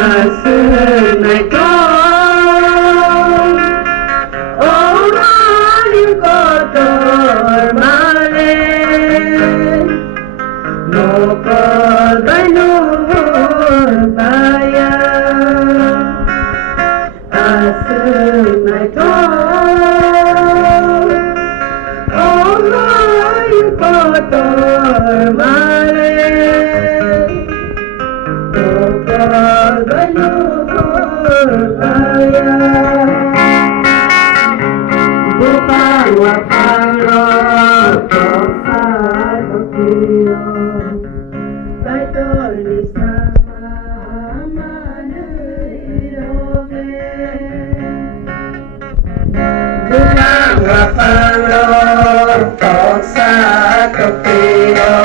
Asıl mekon Ohalim kotor male Nokol baynur baya Asıl mekon Ohalim kotor male Nokol baynur baya Bukan wapalo Tosa tokio Taito lisama Manuiroge Bukan wapalo Tosa tokio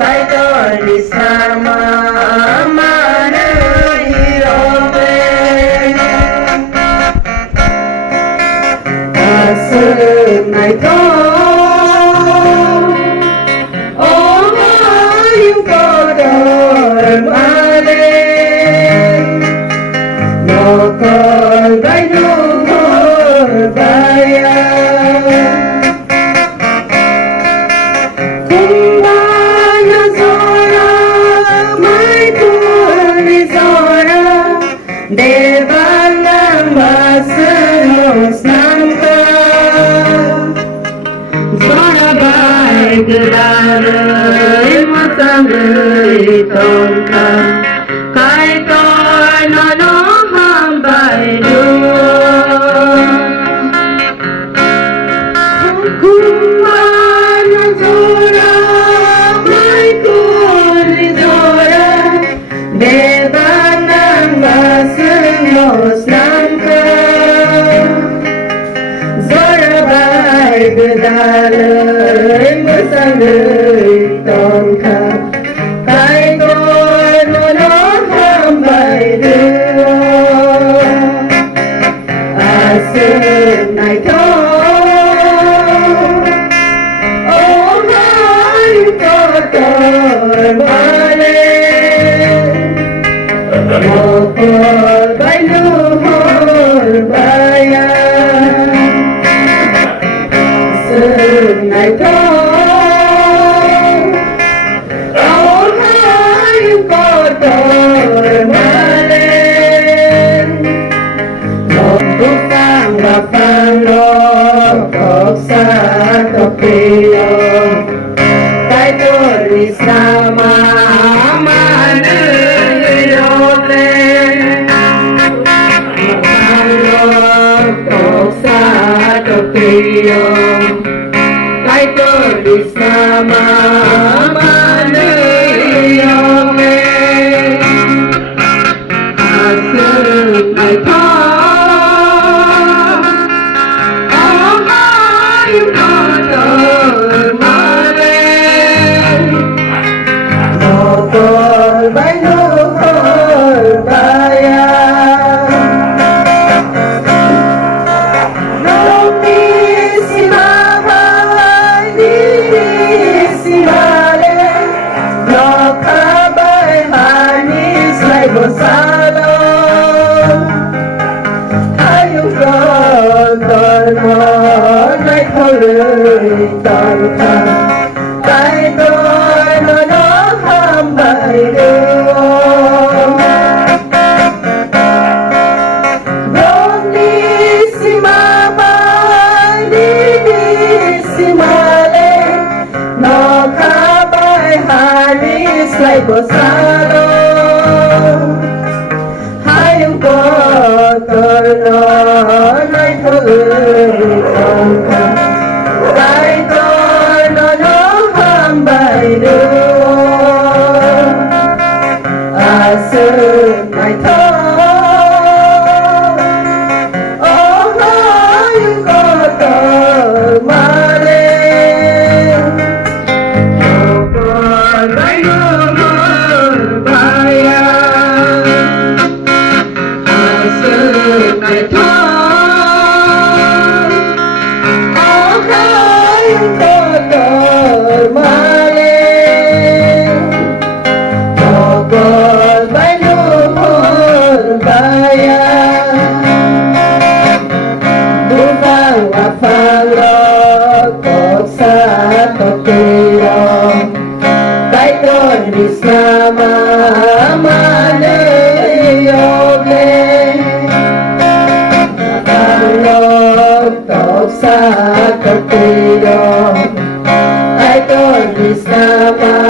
Taito lisama Manuiroge Asıl mekon Ohalim kotor male Nokol baynur baya Kumbaya zora may kurizora Devalang basemos nangka Zora bay gudare matangay tongka Kay toy nanoham bay doon Kumbaya zora may kurizora Devalang basemos nangka Zora bay gudare matangay tongka Kay toy nanoham bay doon Asıl mekon Ohalim kotor male Nokol baynur baya Asıl mekon Ohalim kotor male Bukan wapalo Tosa tokio Taito lisama Manuiroge Tosa tokio Taito lisama Manuiroge Asıl mekon Ohalim kotor male Nokol baynur baya Romi simama Diri simale Nokabay hanis lay bosalo Ayong kotor mo Nay koloy tangka Kay toy nanoham bay doon Romi simama Diri simale Nokabay hanis lay bosalo Hayong kotor no Nay koloy tangka Kay toy nanoham bay doon Asıl mekon Ohalim kotor male Nokol baynur baya sa kapilyo ay doon di sama